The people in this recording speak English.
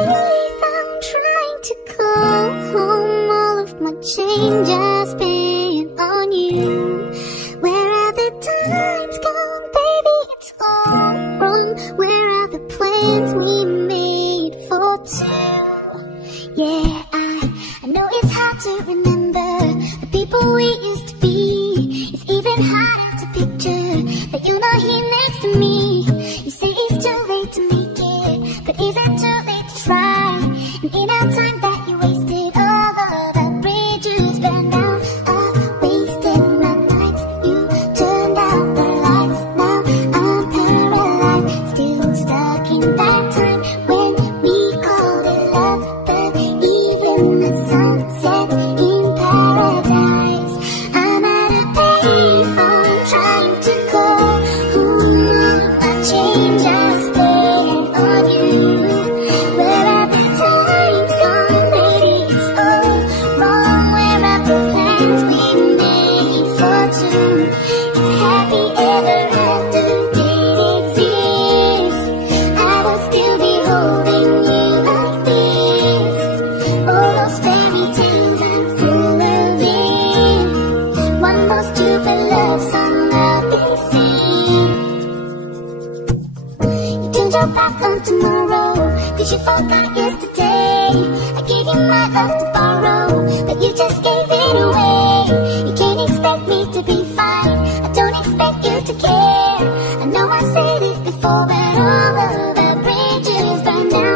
if I'm trying to call home? All of my change I spent on you. Where are the times gone, baby? It's all wrong. Where are the plans we made for two? Yeah, I know it's hard to remember the people we used to be. It's even harder to picture that you're not here next to me. You say it's too late to make it, but is it too late to try? And in our time that you wasted, all of the bridges burned down. I wasted my nights, you turned out the lights. Now I'm paralyzed, still stuck in that time when we called it love. But even the sun sets in paradise. I'm at a payphone trying to call home. I change, I spent on you. Where are the times gone, baby? It's all wrong. Where are the plans we made for two? If happy ever after did exist, I will still be holding you like this. All those fairy tales I'm full of it. One more stupid love song I've been singing. You turned your back on tomorrow, 'cause you forgot yesterday. I gave you my love to borrow, but you just gave it away. You can't expect me to be fine, I don't expect you to care. I know I said it before, but all of the bridges burned down.